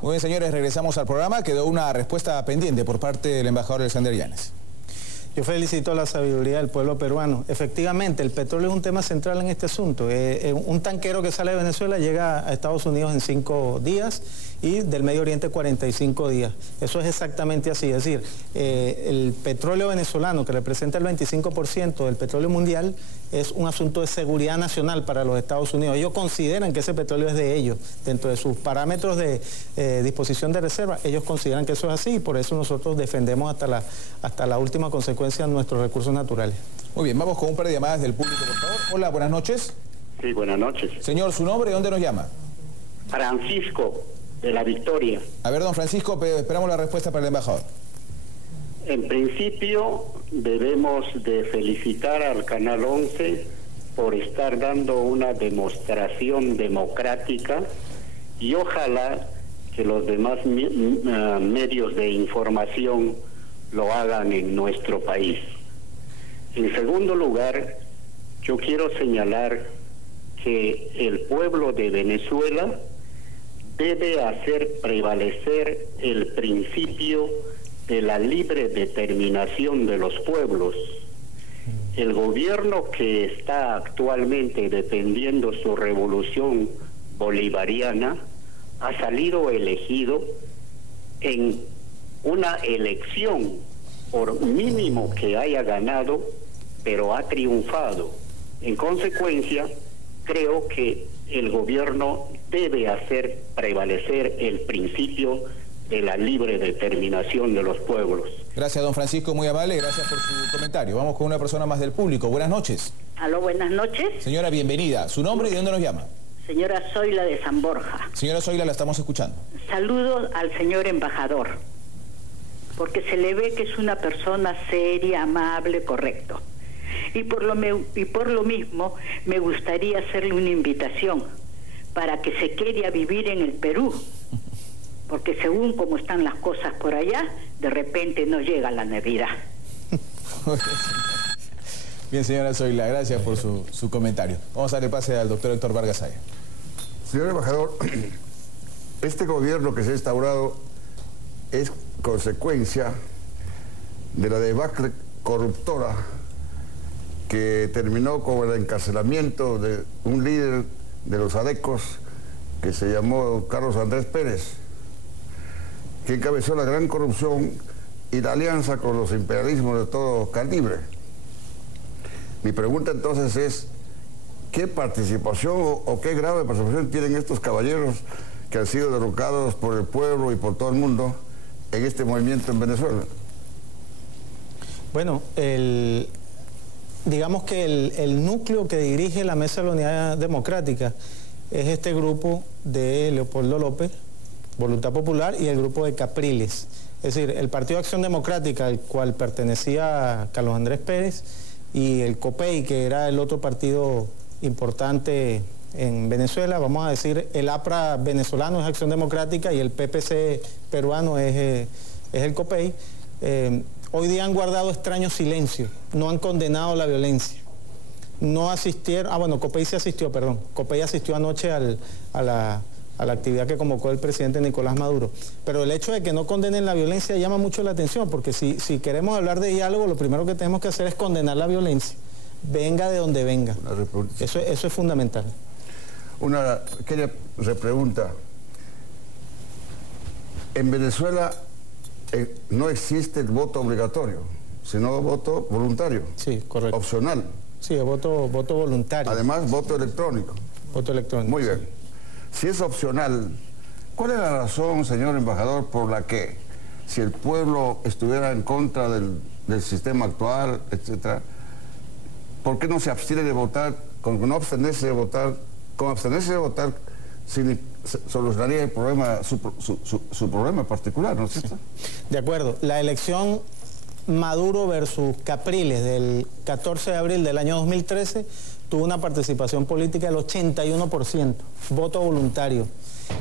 Muy bien, señores, regresamos al programa. Quedó una respuesta pendiente por parte del embajador Alexander Yanes. Yo felicito la sabiduría del pueblo peruano. Efectivamente, el petróleo es un tema central en este asunto. Un tanquero que sale de Venezuela llega a Estados Unidos en 5 días y del Medio Oriente 45 días. Eso es exactamente así. Es decir, el petróleo venezolano, que representa el 25% del petróleo mundial, es un asunto de seguridad nacional para los Estados Unidos. Ellos consideran que ese petróleo es de ellos. Dentro de sus parámetros de disposición de reserva, ellos consideran que eso es así y por eso nosotros defendemos hasta la última consecuencia nuestros recursos naturales. Muy bien, vamos con un par de llamadas del público, por favor. Hola, buenas noches. Sí, buenas noches. Señor, ¿su nombre y dónde nos llama? Francisco, de La Victoria. A ver, don Francisco, esperamos la respuesta para el embajador. En principio, debemos de felicitar al Canal 11 por estar dando una demostración democrática y ojalá que los demás medios de información lo hagan en nuestro país. En segundo lugar, yo quiero señalar que el pueblo de Venezuela debe hacer prevalecer el principio de la libre determinación de los pueblos. El gobierno que está actualmente defendiendo su revolución bolivariana ha salido elegido en una elección, por mínimo que haya ganado, pero ha triunfado. En consecuencia, creo que el gobierno debe hacer prevalecer el principio de la libre determinación de los pueblos. Gracias, don Francisco, muy amable, gracias por su comentario. Vamos con una persona más del público. Buenas noches. Aló, buenas noches. Señora, bienvenida. ¿Su nombre y de dónde nos llama? Señora Zoila de San Borja. Señora Zoila, la estamos escuchando. Saludos al señor embajador, porque se le ve que es una persona seria, amable, correcto. Y por lo mismo me gustaría hacerle una invitación para que se quede a vivir en el Perú, porque según como están las cosas por allá, de repente no llega la Navidad. Bien, señora Zoila, gracias por su comentario. Vamos a darle pase al doctor Héctor Vargas Saya. Señor embajador, este gobierno que se ha instaurado es consecuencia de la debacle corruptora que terminó con el encarcelamiento de un líder de los adecos que se llamó Carlos Andrés Pérez, que encabezó la gran corrupción y la alianza con los imperialismos de todo calibre. Mi pregunta entonces es, ¿qué participación o qué grado de participación tienen estos caballeros que han sido derrocados por el pueblo y por todo el mundo en este movimiento en Venezuela? Bueno, digamos que el núcleo que dirige la Mesa de la Unidad Democrática es este grupo de Leopoldo López, Voluntad Popular, y el grupo de Capriles. Es decir, el Partido de Acción Democrática, al cual pertenecía Carlos Andrés Pérez, y el COPEI, que era el otro partido importante en Venezuela, vamos a decir, el APRA venezolano es Acción Democrática y el PPC peruano es el COPEI. Hoy día han guardado extraño silencio, no han condenado la violencia. No asistieron, bueno, COPEI sí asistió, perdón. COPEI asistió anoche a la actividad que convocó el presidente Nicolás Maduro. Pero el hecho de que no condenen la violencia llama mucho la atención, porque si queremos hablar de diálogo, lo primero que tenemos que hacer es condenar la violencia, venga de donde venga. Eso es fundamental. Una pequeña repregunta. En Venezuela no existe el voto obligatorio, sino voto voluntario. Sí, correcto. Opcional. Sí, voto voluntario. Además, voto electrónico. Voto electrónico. Muy bien. Sí. Si es opcional, ¿cuál es la razón, señor embajador, por la que, si el pueblo estuviera en contra del sistema actual, etcétera, ¿por qué no se abstiene de votar? Con no abstenerse de votar, con abstenerse de votar, solucionaría el problema, su problema particular, ¿no es cierto? De acuerdo. La elección Maduro versus Capriles del 14 de abril del año 2013 tuvo una participación política del 81%, voto voluntario.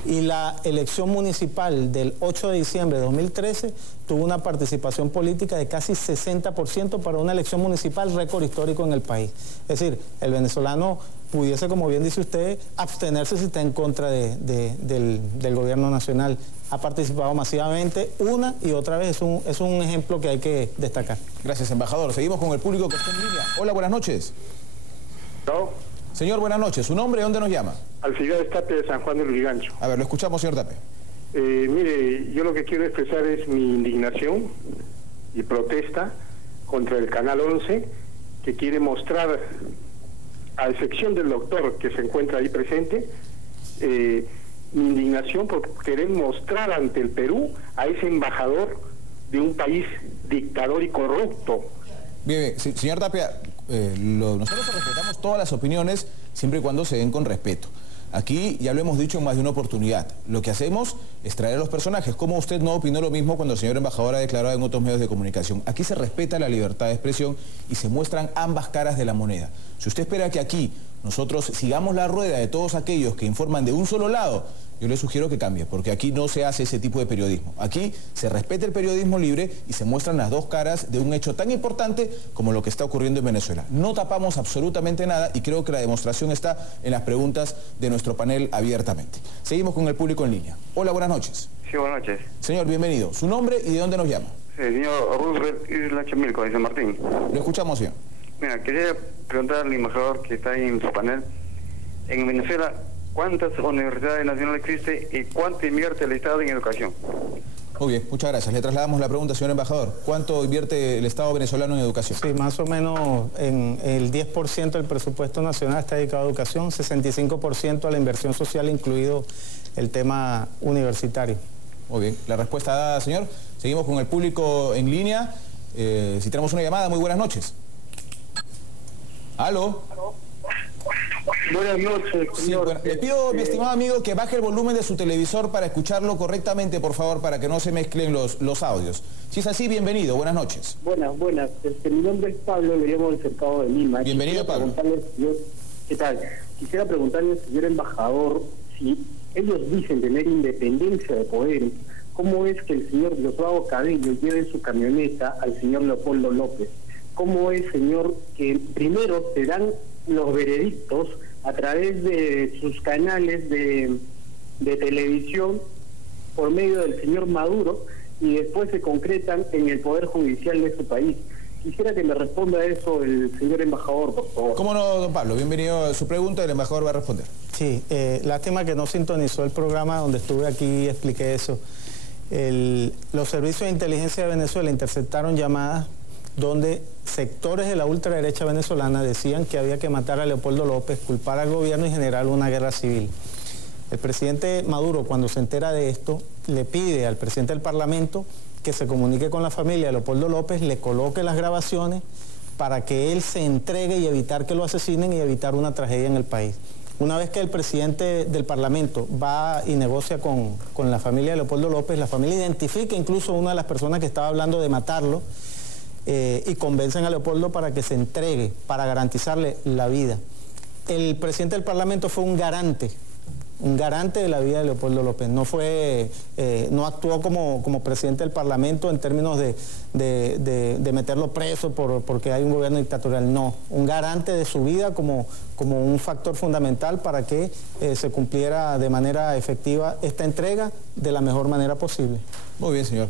Y la elección municipal del 8 de diciembre de 2013 tuvo una participación política de casi 60% para una elección municipal récord histórico en el país. Es decir, el venezolano pudiese, como bien dice usted, abstenerse si está en contra del gobierno nacional. Ha participado masivamente una y otra vez, es un ejemplo que hay que destacar. Gracias, embajador. Seguimos con el público que está en línea. Hola, buenas noches. ¿No? Señor, buenas noches. ¿Su nombre? ¿Dónde nos llama? Alcibiades Tapia de San Juan del Lurigancho. A ver, lo escuchamos, señor Tapia. Mire, yo lo que quiero expresar es mi indignación y protesta contra el Canal 11, que quiere mostrar, a excepción del doctor que se encuentra ahí presente, mi indignación por querer mostrar ante el Perú a ese embajador de un país dictador y corrupto. Bien, sí, señor Tapia, nosotros respetamos todas las opiniones siempre y cuando se den con respeto. Aquí ya lo hemos dicho en más de una oportunidad. Lo que hacemos es traer a los personajes. ¿Cómo usted no opinó lo mismo cuando el señor embajador ha declarado en otros medios de comunicación? Aquí se respeta la libertad de expresión y se muestran ambas caras de la moneda. Si usted espera que aquí nosotros sigamos la rueda de todos aquellos que informan de un solo lado, yo le sugiero que cambie, porque aquí no se hace ese tipo de periodismo. Aquí se respeta el periodismo libre y se muestran las dos caras de un hecho tan importante como lo que está ocurriendo en Venezuela. No tapamos absolutamente nada y creo que la demostración está en las preguntas de nuestro panel abiertamente. Seguimos con el público en línea. Hola, buenas noches. Sí, buenas noches. Señor, bienvenido. ¿Su nombre y de dónde nos llama? Sí, señor Roosevelt Isla Chamilco, de San Martín. Lo escuchamos, señor. Mira, quería preguntar al embajador que está ahí en su panel. En Venezuela, ¿cuántas universidades nacionales existen y cuánto invierte el Estado en educación? Muy bien, muchas gracias. Le trasladamos la pregunta, señor embajador. ¿Cuánto invierte el Estado venezolano en educación? Sí, más o menos en el 10% del presupuesto nacional está dedicado a educación, 65% a la inversión social, incluido el tema universitario. Muy bien, la respuesta dada, señor. Seguimos con el público en línea. Si tenemos una llamada, muy buenas noches. ¿Aló? Buenas noches, señor. Sí, bueno, le pido, mi estimado amigo, que baje el volumen de su televisor para escucharlo correctamente, por favor, para que no se mezclen los audios. Si es así, bienvenido. Buenas noches. Buenas. Mi nombre es Pablo, le llamo del Cercado de Lima. Bienvenido, Pablo. ¿Qué tal? Quisiera preguntarle al señor embajador si ellos dicen tener independencia de poderes, ¿cómo es que el señor Diosdado Cabello lleve en su camioneta al señor Leopoldo López? ¿Cómo es, señor, que primero se dan los veredictos a través de sus canales de televisión por medio del señor Maduro y después se concretan en el Poder Judicial de su país? Quisiera que me responda a eso el señor embajador, por favor. ¿Cómo no, don Pablo? Bienvenido a su pregunta, el embajador va a responder. Sí, lástima que no sintonizó el programa donde estuve aquí y expliqué eso. Los servicios de inteligencia de Venezuela interceptaron llamadas donde sectores de la ultraderecha venezolana decían que había que matar a Leopoldo López, culpar al gobierno y generar una guerra civil. El presidente Maduro, cuando se entera de esto, le pide al presidente del Parlamento que se comunique con la familia de Leopoldo López, le coloque las grabaciones para que él se entregue y evitar que lo asesinen y evitar una tragedia en el país. Una vez que el presidente del Parlamento va y negocia con la familia de Leopoldo López, la familia identifica incluso a una de las personas que estaba hablando de matarlo, y convencen a Leopoldo para que se entregue, para garantizarle la vida. El presidente del Parlamento fue un garante de la vida de Leopoldo López. No actuó como presidente del Parlamento en términos de meterlo preso porque hay un gobierno dictatorial. No, un garante de su vida como un factor fundamental para que se cumpliera de manera efectiva esta entrega de la mejor manera posible. Muy bien, señor.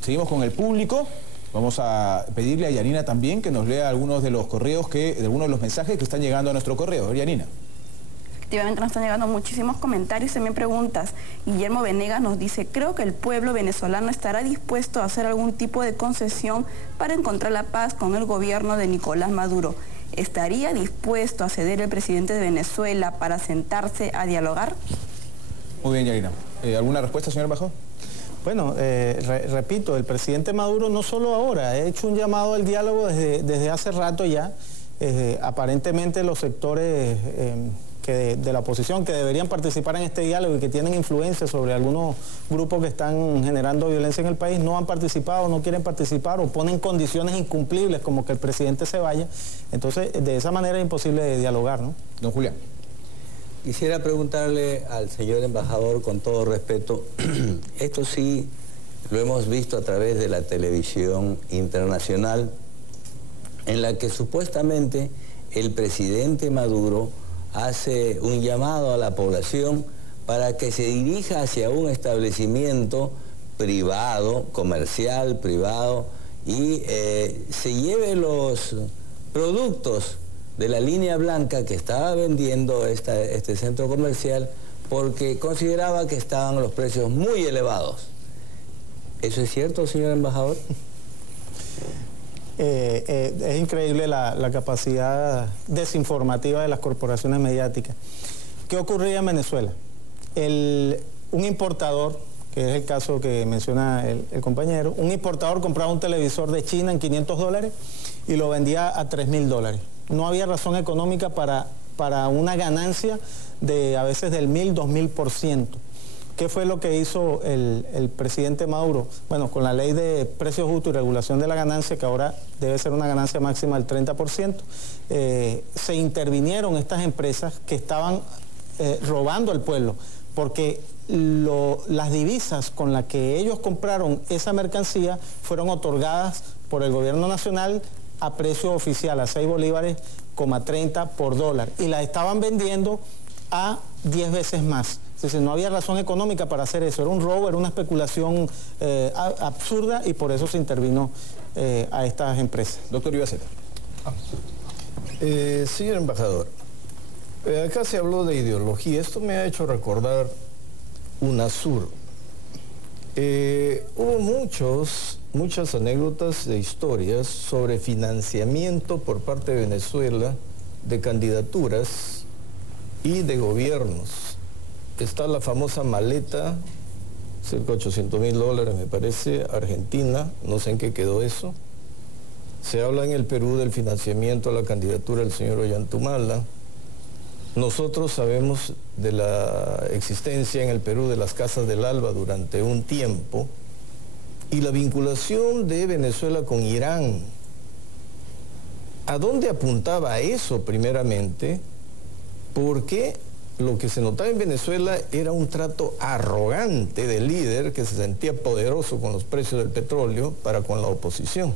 Seguimos con el público. Vamos a pedirle a Yanina también que nos lea algunos de los correos, algunos de los mensajes que están llegando a nuestro correo. Yanina. Efectivamente nos están llegando muchísimos comentarios y también preguntas. Guillermo Venegas nos dice: creo que el pueblo venezolano estará dispuesto a hacer algún tipo de concesión para encontrar la paz con el gobierno de Nicolás Maduro. ¿Estaría dispuesto a ceder el presidente de Venezuela para sentarse a dialogar? Muy bien, Yanina. ¿Alguna respuesta, señor embajador? Bueno, repito, el presidente Maduro no solo ahora, ha hecho un llamado al diálogo desde hace rato ya. Aparentemente los sectores de la oposición, que deberían participar en este diálogo y que tienen influencia sobre algunos grupos que están generando violencia en el país, no han participado, no quieren participar o ponen condiciones incumplibles como que el presidente se vaya. Entonces, de esa manera es imposible dialogar, ¿no? Don Julián. Quisiera preguntarle al señor embajador con todo respeto, esto sí lo hemos visto a través de la televisión internacional, en la que supuestamente el presidente Maduro hace un llamado a la población para que se dirija hacia un establecimiento privado, comercial, privado, y se lleve los productos de la línea blanca que estaba vendiendo este centro comercial porque consideraba que estaban los precios muy elevados. ¿Eso es cierto, señor embajador? Es increíble la capacidad desinformativa de las corporaciones mediáticas. ¿Qué ocurría en Venezuela? Un importador, que es el caso que menciona el compañero, un importador compraba un televisor de China en $500 y lo vendía a $3.000. No había razón económica para una ganancia de a veces del 1.000, 2.000%. ¿Qué fue lo que hizo el presidente Maduro? Bueno, con la ley de precios justos y regulación de la ganancia, que ahora debe ser una ganancia máxima del 30%, se intervinieron estas empresas que estaban robando al pueblo, porque las divisas con las que ellos compraron esa mercancía fueron otorgadas por el gobierno nacional a precio oficial, a 6 bolívares, 30 por dólar, y las estaban vendiendo a 10 veces más. Es decir, no había razón económica para hacer eso, era un robo, era una especulación absurda, y por eso se intervino a estas empresas. Doctor Ibaceta. Señor embajador, acá se habló de ideología, esto me ha hecho recordar UNASUR. Hubo muchas anécdotas de historias sobre financiamiento por parte de Venezuela de candidaturas y de gobiernos. Está la famosa maleta, cerca de $800.000 me parece, Argentina, no sé en qué quedó eso. Se habla en el Perú del financiamiento a la candidatura del señor Ollantumala. Nosotros sabemos de la existencia en el Perú de las Casas del Alba durante un tiempo y la vinculación de Venezuela con Irán. ¿A dónde apuntaba eso primeramente? Porque lo que se notaba en Venezuela era un trato arrogante del líder que se sentía poderoso con los precios del petróleo para con la oposición.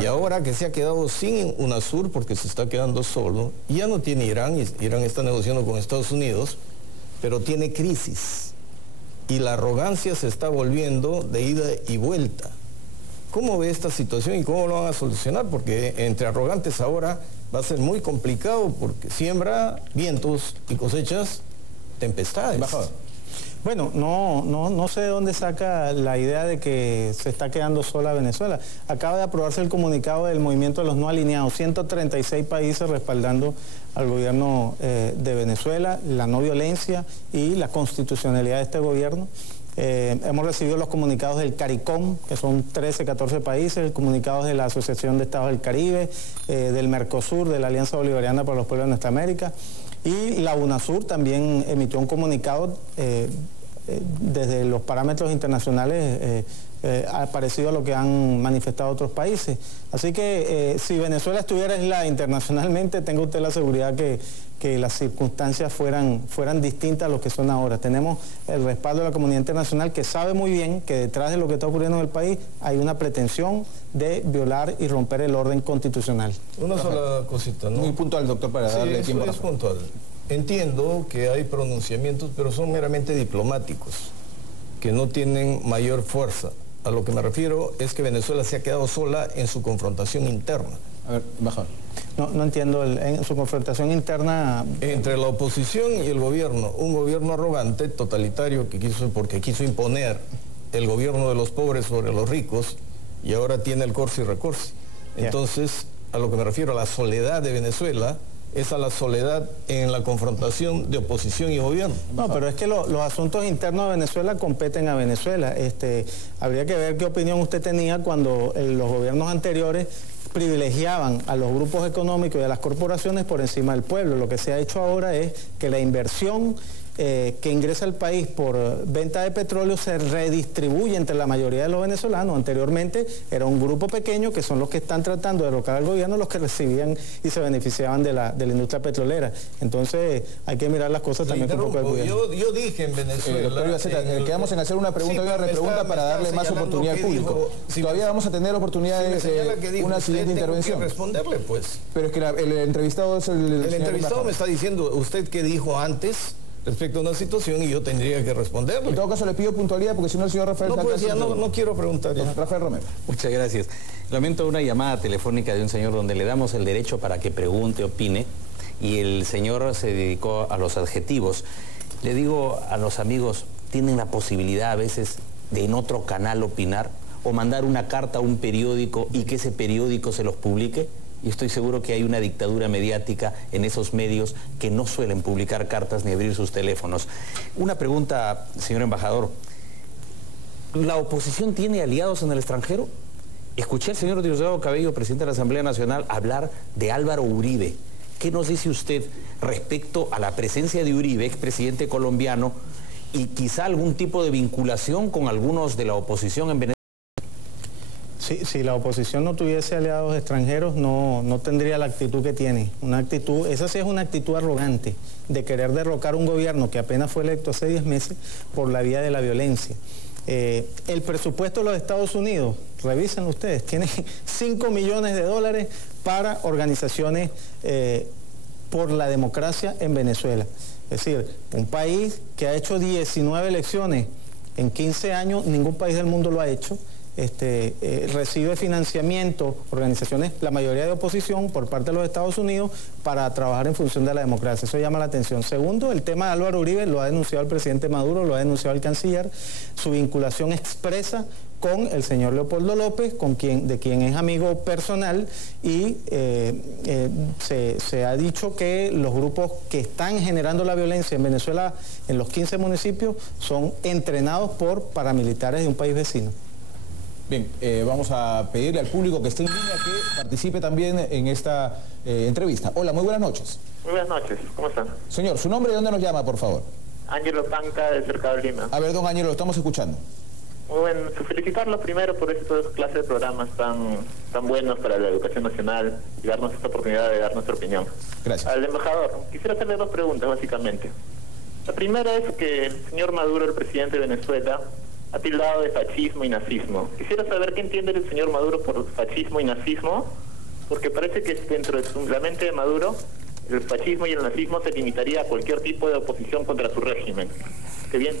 Y ahora que se ha quedado sin UNASUR porque se está quedando solo, ya no tiene Irán, Irán está negociando con Estados Unidos, pero tiene crisis. Y la arrogancia se está volviendo de ida y vuelta. ¿Cómo ve esta situación y cómo lo van a solucionar? Porque entre arrogantes ahora va a ser muy complicado porque siembra vientos y cosechas tempestades. Embajador. Bueno, no sé de dónde saca la idea de que se está quedando sola Venezuela. Acaba de aprobarse el comunicado del movimiento de los no alineados, 136 países respaldando al gobierno de Venezuela, la no violencia y la constitucionalidad de este gobierno. Hemos recibido los comunicados del CARICOM, que son 13, 14 países, comunicados de la Asociación de Estados del Caribe, del Mercosur, de la Alianza Bolivariana para los Pueblos de Nuestra América, y la UNASUR también emitió un comunicado desde los parámetros internacionales parecido a lo que han manifestado otros países. Así que si Venezuela estuviera aislada internacionalmente, tenga usted la seguridad que las circunstancias fueran distintas a lo que son ahora. Tenemos el respaldo de la comunidad internacional que sabe muy bien que detrás de lo que está ocurriendo en el país hay una pretensión de violar y romper el orden constitucional. Una sola cosita, ¿no? Muy puntual, doctor, para darle tiempo. Sí, es puntual. Entiendo que hay pronunciamientos, pero son meramente diplomáticos, que no tienen mayor fuerza. A lo que me refiero es que Venezuela se ha quedado sola en su confrontación interna. A ver, embajador. No entiendo, en su confrontación interna... Entre la oposición y el gobierno, un gobierno arrogante, totalitario, porque quiso imponer el gobierno de los pobres sobre los ricos, y ahora tiene el corsi y recorsi. Entonces, a lo que me refiero, a la soledad de Venezuela, es a la soledad en la confrontación de oposición y gobierno. No, pero es que los asuntos internos de Venezuela competen a Venezuela. Habría que ver qué opinión usted tenía cuando los gobiernos anteriores privilegiaban a los grupos económicos y a las corporaciones por encima del pueblo. Lo que se ha hecho ahora es que la inversión que ingresa al país por venta de petróleo se redistribuye entre la mayoría de los venezolanos. Anteriormente era un grupo pequeño que son los que están tratando de derrocar al gobierno, los que recibían y se beneficiaban de la industria petrolera. Entonces hay que mirar las cosas también con un poco de cuidado. Yo dije en Venezuela... quedamos en hacer una pregunta, para darle más oportunidad al público. Todavía vamos a tener oportunidad de una siguiente intervención. Responderle, pues. Pero es que el entrevistado es el entrevistado me está diciendo, ¿usted qué dijo antes respecto a una situación? Y yo tendría que responderle. En todo caso le pido puntualidad porque si no el señor Rafael... No, pues ya no quiero preguntar ya. Rafael Romero. Muchas gracias. Lamento una llamada telefónica de un señor donde le damos el derecho para que pregunte, opine, y el señor se dedicó a los adjetivos. Le digo a los amigos, tienen la posibilidad a veces de en otro canal opinar o mandar una carta a un periódico y que ese periódico se los publique. Y estoy seguro que hay una dictadura mediática en esos medios que no suelen publicar cartas ni abrir sus teléfonos. Una pregunta, señor embajador. ¿La oposición tiene aliados en el extranjero? Escuché al señor Diosdado Cabello, presidente de la Asamblea Nacional, hablar de Álvaro Uribe. ¿Qué nos dice usted respecto a la presencia de Uribe, expresidente colombiano, y quizá algún tipo de vinculación con algunos de la oposición en Venezuela? Si la oposición no tuviese aliados extranjeros, no tendría la actitud que tiene. Esa sí es una actitud arrogante de querer derrocar un gobierno que apenas fue electo hace 10 meses por la vía de la violencia. El presupuesto de los Estados Unidos, revísenlo ustedes, tiene 5 millones de dólares para organizaciones por la democracia en Venezuela. Es decir, un país que ha hecho 19 elecciones en 15 años, ningún país del mundo lo ha hecho. Recibe financiamiento, organizaciones, la mayoría de oposición por parte de los Estados Unidos para trabajar en función de la democracia. Eso llama la atención. Segundo, el tema de Álvaro Uribe lo ha denunciado el presidente Maduro, lo ha denunciado el canciller, su vinculación expresa con el señor Leopoldo López, de quien es amigo personal, y se ha dicho que los grupos que están generando la violencia en Venezuela, en los 15 municipios, son entrenados por paramilitares de un país vecino. Bien, vamos a pedirle al público que esté en línea que participe también en esta entrevista. Hola, muy buenas noches. Muy buenas noches, ¿cómo están? Señor, ¿su nombre y dónde nos llama, por favor? Ángelo Panca, de Cercado de Lima. A ver, don Ángelo, lo estamos escuchando. Muy bueno, felicitarlos primero por esta clase de programas tan buenos para la educación nacional y darnos esta oportunidad de dar nuestra opinión. Gracias. Al embajador, quisiera hacerle dos preguntas, básicamente. La primera es que el señor Maduro, el presidente de Venezuela, ha tildado de fascismo y nazismo. Quisiera saber qué entiende el señor Maduro por fascismo y nazismo, porque parece que dentro de la mente de Maduro, el fascismo y el nazismo se limitaría a cualquier tipo de oposición contra su régimen. Qué bien.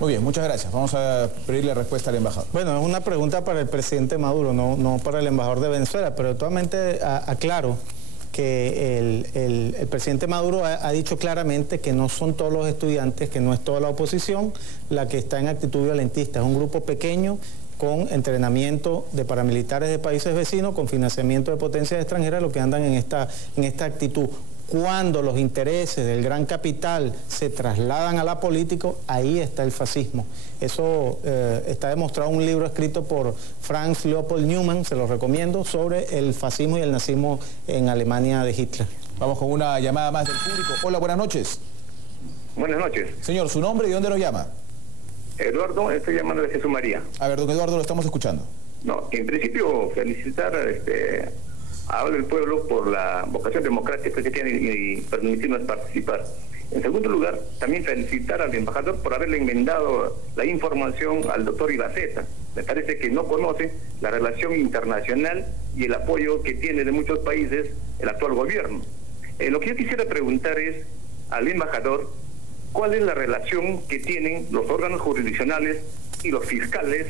Muy bien, muchas gracias. Vamos a pedirle respuesta al embajador. Bueno, es una pregunta para el presidente Maduro, no para el embajador de Venezuela, pero totalmente aclaro que el presidente Maduro ha dicho claramente que no son todos los estudiantes, que no es toda la oposición la que está en actitud violentista. Es un grupo pequeño con entrenamiento de paramilitares de países vecinos, con financiamiento de potencias extranjeras, lo que andan en esta actitud. Cuando los intereses del gran capital se trasladan a la política, ahí está el fascismo. Eso está demostrado en un libro escrito por Franz Leopold Neumann, se lo recomiendo, sobre el fascismo y el nazismo en Alemania de Hitler. Vamos con una llamada más del público. Hola, buenas noches. Buenas noches. Señor, ¿su nombre y dónde nos llama? Eduardo, estoy llamando de Jesús María. A ver, don Eduardo, lo estamos escuchando. No, en principio felicitar a del pueblo por la vocación democrática que tiene y permitirnos participar. En segundo lugar, también felicitar al embajador por haberle enmendado la información al doctor Ibaceta. Me parece que no conoce la relación internacional y el apoyo que tiene de muchos países el actual gobierno. Lo que yo quisiera preguntar es al embajador, ¿cuál es la relación que tienen los órganos jurisdiccionales y los fiscales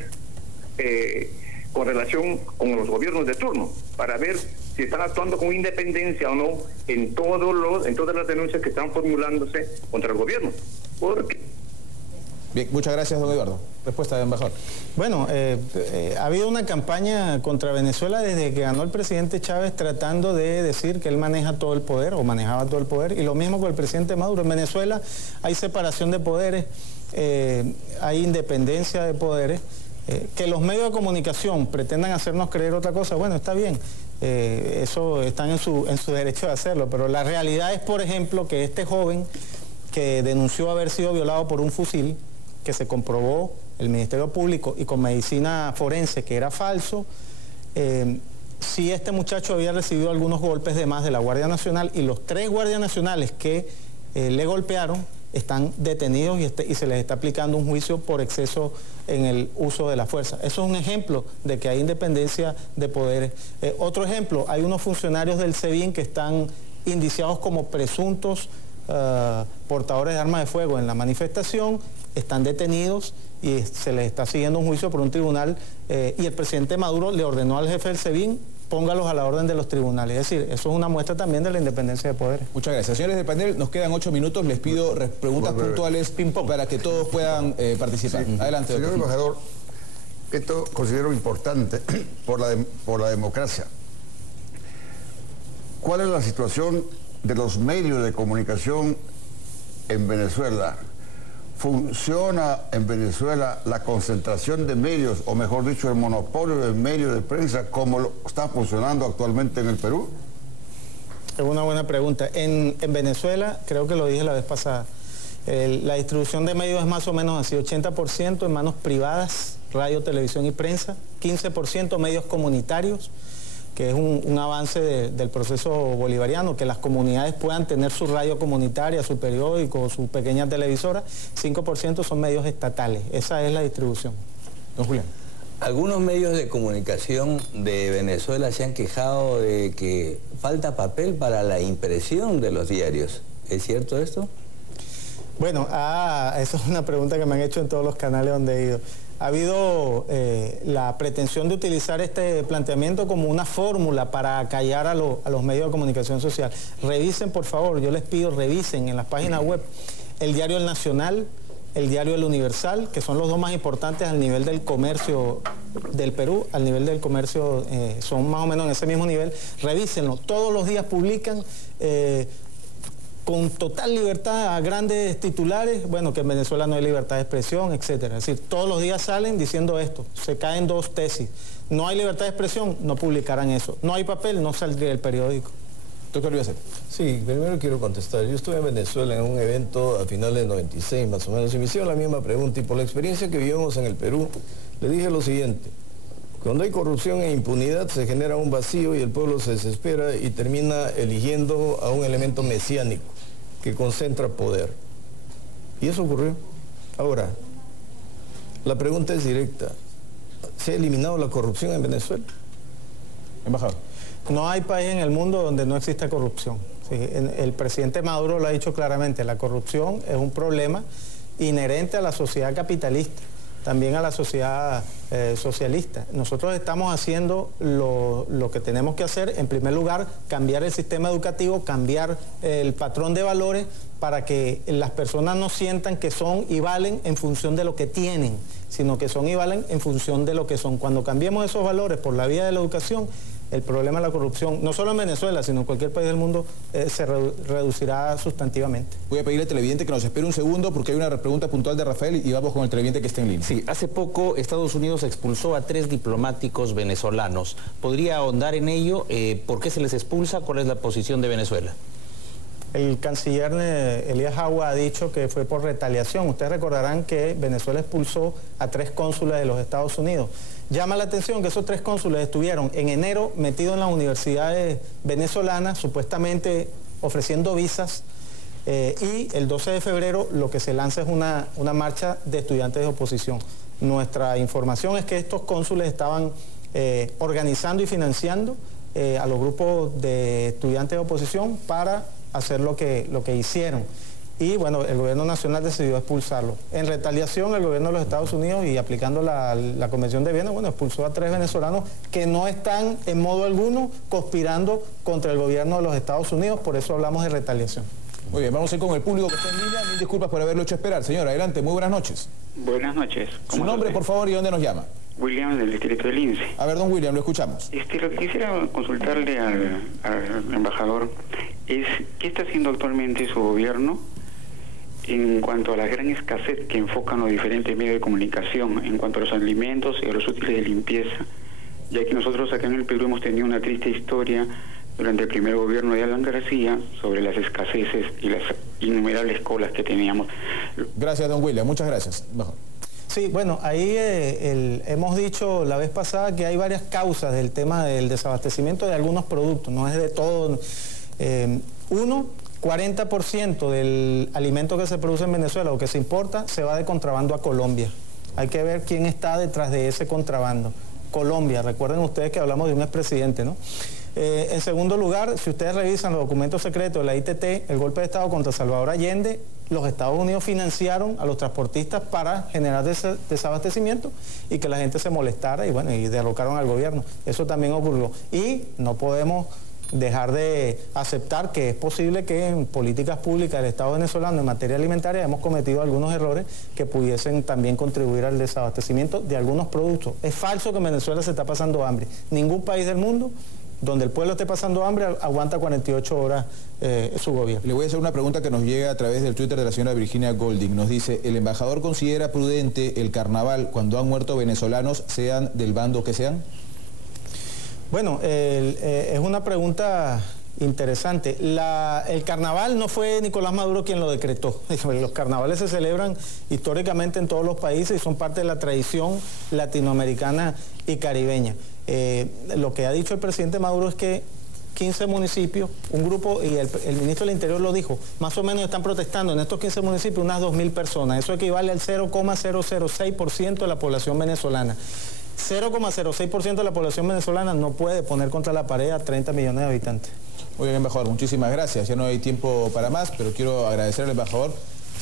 con relación con los gobiernos de turno, para ver si están actuando con independencia o no en todas las denuncias que están formulándose contra el gobierno? Bien, muchas gracias, don Eduardo. Respuesta del embajador. Bueno, ha habido una campaña contra Venezuela desde que ganó el presidente Chávez, tratando de decir que él maneja todo el poder, o manejaba todo el poder, y lo mismo con el presidente Maduro. En Venezuela hay separación de poderes, hay independencia de poderes. Que los medios de comunicación pretendan hacernos creer otra cosa, bueno, está bien, eso están en su derecho de hacerlo, pero la realidad es, por ejemplo, que este joven que denunció haber sido violado por un fusil, que se comprobó el Ministerio Público y con medicina forense que era falso, sí este muchacho había recibido algunos golpes de más de la Guardia Nacional y los 3 guardias nacionales que le golpearon están detenidos y se les está aplicando un juicio por exceso en el uso de la fuerza. Eso es un ejemplo de que hay independencia de poderes. Otro ejemplo, hay unos funcionarios del SEBIN que están indiciados como presuntos portadores de armas de fuego en la manifestación, están detenidos y se les está siguiendo un juicio por un tribunal y el presidente Maduro le ordenó al jefe del SEBIN póngalos a la orden de los tribunales. Es decir, eso es una muestra también de la independencia de poderes. Muchas gracias. Señores del panel, nos quedan 8 minutos. Les pido preguntas puntuales ping-pong para que todos puedan participar. Sí. Adelante. Señor embajador, esto considero importante por la democracia. ¿Cuál es la situación de los medios de comunicación en Venezuela? ¿Funciona en Venezuela la concentración de medios, o mejor dicho, el monopolio de medios de prensa como está funcionando actualmente en el Perú? Es una buena pregunta. En Venezuela, creo que lo dije la vez pasada, la distribución de medios es más o menos así, 80% en manos privadas, radio, televisión y prensa, 15% medios comunitarios, que es un avance del proceso bolivariano, que las comunidades puedan tener su radio comunitaria, su periódico, su pequeña televisora, 5% son medios estatales. Esa es la distribución. Don Julián. Algunos medios de comunicación de Venezuela se han quejado de que falta papel para la impresión de los diarios. ¿Es cierto esto? Bueno, esa es una pregunta que me han hecho en todos los canales donde he ido. Ha habido la pretensión de utilizar este planteamiento como una fórmula para acallar a los medios de comunicación social. Revisen, por favor, yo les pido, revisen en las páginas web el diario El Nacional, el diario El Universal, que son los dos más importantes al nivel del comercio del Perú, al nivel del comercio, son más o menos en ese mismo nivel. Revísenlo, todos los días publican con total libertad a grandes titulares, bueno, que en Venezuela no hay libertad de expresión, etcétera. Es decir, todos los días salen diciendo esto, se caen 2 tesis. No hay libertad de expresión, no publicarán eso. No hay papel, no saldría el periódico. Doctor Villasel. Sí, primero quiero contestar. Yo estuve en Venezuela en un evento a finales del 96, más o menos, y me hicieron la misma pregunta, y por la experiencia que vivimos en el Perú, le dije lo siguiente: cuando hay corrupción e impunidad se genera un vacío y el pueblo se desespera y termina eligiendo a un elemento mesiánico que concentra poder. Y eso ocurrió. Ahora, la pregunta es directa. ¿Se ha eliminado la corrupción en Venezuela? Embajador. No hay país en el mundo donde no exista corrupción. Sí, el presidente Maduro lo ha dicho claramente, la corrupción es un problema inherente a la sociedad capitalista, también a la sociedad socialista. Nosotros estamos haciendo lo que tenemos que hacer, en primer lugar, cambiar el sistema educativo, cambiar el patrón de valores para que las personas no sientan que son y valen en función de lo que tienen, sino que son y valen en función de lo que son. Cuando cambiemos esos valores por la vía de la educación, el problema de la corrupción, no solo en Venezuela, sino en cualquier país del mundo, se reducirá sustantivamente. Voy a pedirle al televidente que nos espere un segundo porque hay una pregunta puntual de Rafael y vamos con el televidente que está en línea. Sí, hace poco Estados Unidos expulsó a 3 diplomáticos venezolanos. ¿Podría ahondar en ello? ¿Por qué se les expulsa? ¿Cuál es la posición de Venezuela? El canciller Elías Agua ha dicho que fue por retaliación. Ustedes recordarán que Venezuela expulsó a 3 cónsules de los Estados Unidos. Llama la atención que esos 3 cónsules estuvieron en enero metidos en las universidades venezolanas, supuestamente ofreciendo visas, y el 12 de febrero lo que se lanza es una marcha de estudiantes de oposición. Nuestra información es que estos cónsules estaban organizando y financiando a los grupos de estudiantes de oposición para hacer lo que hicieron. Y bueno, el gobierno nacional decidió expulsarlo. En retaliación, el gobierno de los Estados Unidos, y aplicando la Convención de Viena, bueno, expulsó a 3 venezolanos que no están en modo alguno conspirando contra el gobierno de los Estados Unidos, por eso hablamos de retaliación. Muy bien, vamos a ir con el público que está en línea. Mil disculpas por haberlo hecho esperar. Señor, adelante, muy buenas noches. Buenas noches. Su nombre, por favor, y dónde nos llama. William, del distrito de Lince. A ver, don William, lo escuchamos. Lo que quisiera consultarle al embajador es qué está haciendo actualmente su gobierno en cuanto a la gran escasez que enfocan los diferentes medios de comunicación, en cuanto a los alimentos y a los útiles de limpieza, ya que nosotros acá en el Perú hemos tenido una triste historia durante el primer gobierno de Alan García sobre las escaseces y las innumerables colas que teníamos. Gracias, don William, muchas gracias. Mejor. Sí, bueno, ahí hemos dicho la vez pasada que hay varias causas del tema del desabastecimiento de algunos productos, no es de todo. 40% del alimento que se produce en Venezuela o que se importa se va de contrabando a Colombia. Hay que ver quién está detrás de ese contrabando. Colombia, recuerden ustedes que hablamos de un expresidente, ¿no? En segundo lugar, si ustedes revisan los documentos secretos de la ITT, el golpe de Estado contra Salvador Allende, los Estados Unidos financiaron a los transportistas para generar desabastecimiento y que la gente se molestara y bueno, y derrocaron al gobierno. Eso también ocurrió. Y no podemos dejar de aceptar que es posible que en políticas públicas del Estado venezolano en materia alimentaria hemos cometido algunos errores que pudiesen también contribuir al desabastecimiento de algunos productos. Es falso que en Venezuela se está pasando hambre. Ningún país del mundo donde el pueblo esté pasando hambre aguanta 48 horas su gobierno. Le voy a hacer una pregunta que nos llega a través del Twitter de la señora Virginia Golding. Nos dice, ¿el embajador considera prudente el carnaval cuando han muerto venezolanos, sean del bando que sean? Bueno, es una pregunta interesante. El carnaval no fue Nicolás Maduro quien lo decretó. Los carnavales se celebran históricamente en todos los países y son parte de la tradición latinoamericana y caribeña. Lo que ha dicho el presidente Maduro es que 15 municipios, un grupo, y el ministro del Interior lo dijo, más o menos están protestando en estos 15 municipios unas 2.000 personas. Eso equivale al 0,006% de la población venezolana. 0,06% de la población venezolana no puede poner contra la pared a 30 millones de habitantes. Muy bien, embajador, muchísimas gracias. Ya no hay tiempo para más, pero quiero agradecer al embajador.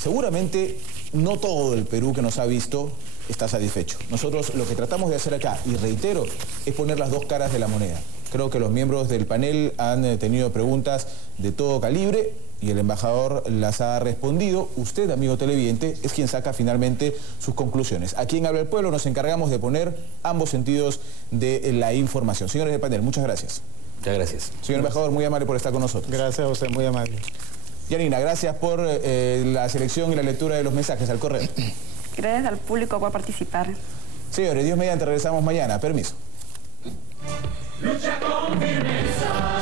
Seguramente no todo el Perú que nos ha visto está satisfecho. Nosotros lo que tratamos de hacer acá, y reitero, es poner las dos caras de la moneda. Creo que los miembros del panel han tenido preguntas de todo calibre y el embajador las ha respondido. Usted, amigo televidente, es quien saca finalmente sus conclusiones. Aquí en Habla el Pueblo nos encargamos de poner ambos sentidos de la información. Señores del panel, muchas gracias. Muchas gracias. Señor embajador, muy amable por estar con nosotros. Gracias a usted, muy amable. Yanina, gracias por la selección y la lectura de los mensajes al correo. Gracias al público por participar. Señores, Dios mediante, regresamos mañana. Permiso. Lucha con firmeza.